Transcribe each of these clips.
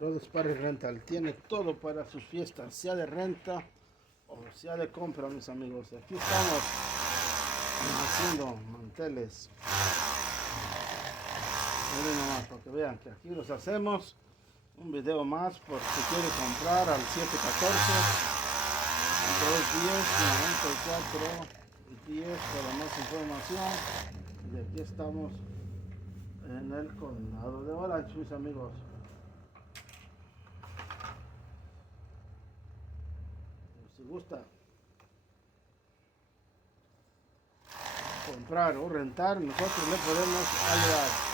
Brothers Party Rental tiene todo para sus fiestas, sea de renta o sea de compra, mis amigos. Aquí estamos haciendo manteles. Miren nomás para que vean que aquí los hacemos. Un video más por si quiere comprar al 714-210-94-10 para más información. Y aquí estamos en el condado de Orange, mis amigos. Si gusta comprar o rentar, nosotros le podemos ayudar.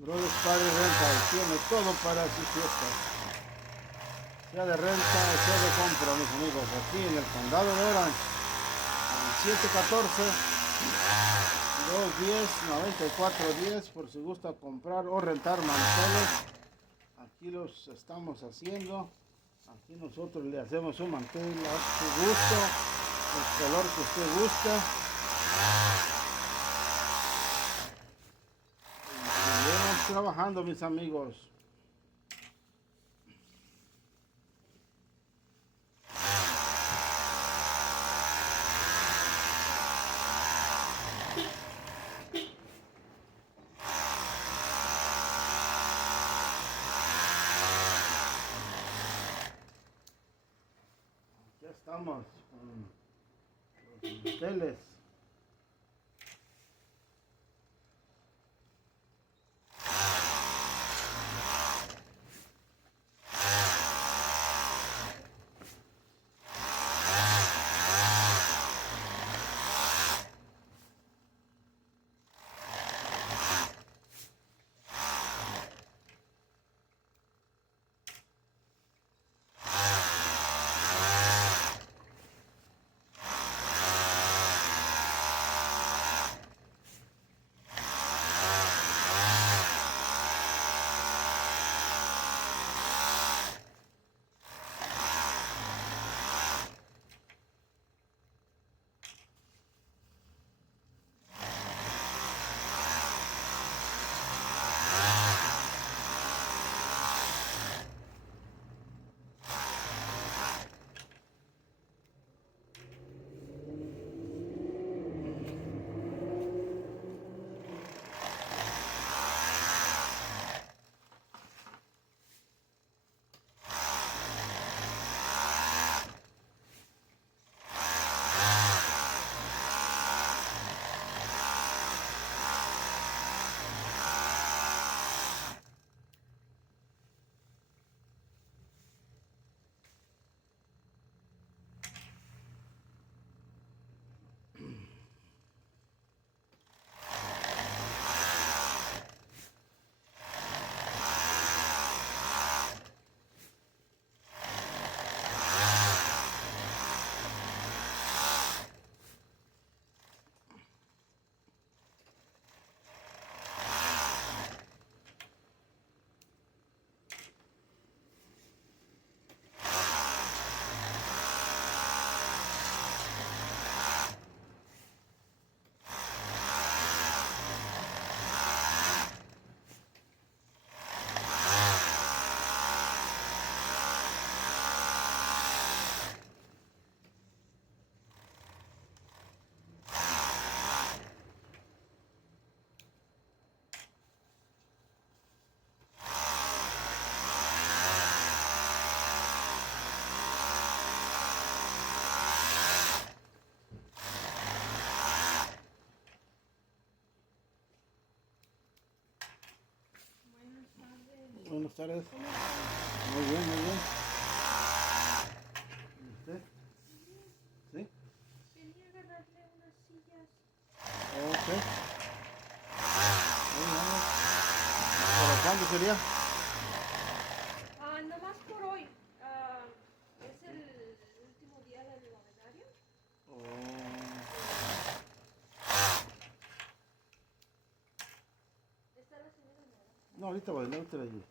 Brothers Party Rental tiene todo para sus fiestas, sea de renta o sea de compra, mis amigos, aquí en el condado de Orange, al 714-210-9410, por si gusta comprar o rentar manteles. Aquí los estamos haciendo. Aquí nosotros le hacemos un mantel a su gusto, el color que usted gusta. Trabajando, mis amigos. Ya estamos con los manteles. Buenas tardes. Muy bien, muy bien. ¿Y usted? ¿Sí? Quería agarrarle unas sillas. Ok. Muy bien. ¿Para cuándo sería? Nomás por hoy. Es el último día del novenario. Oh. Está la señora, ¿no? No, ahorita voy, ahorita voy.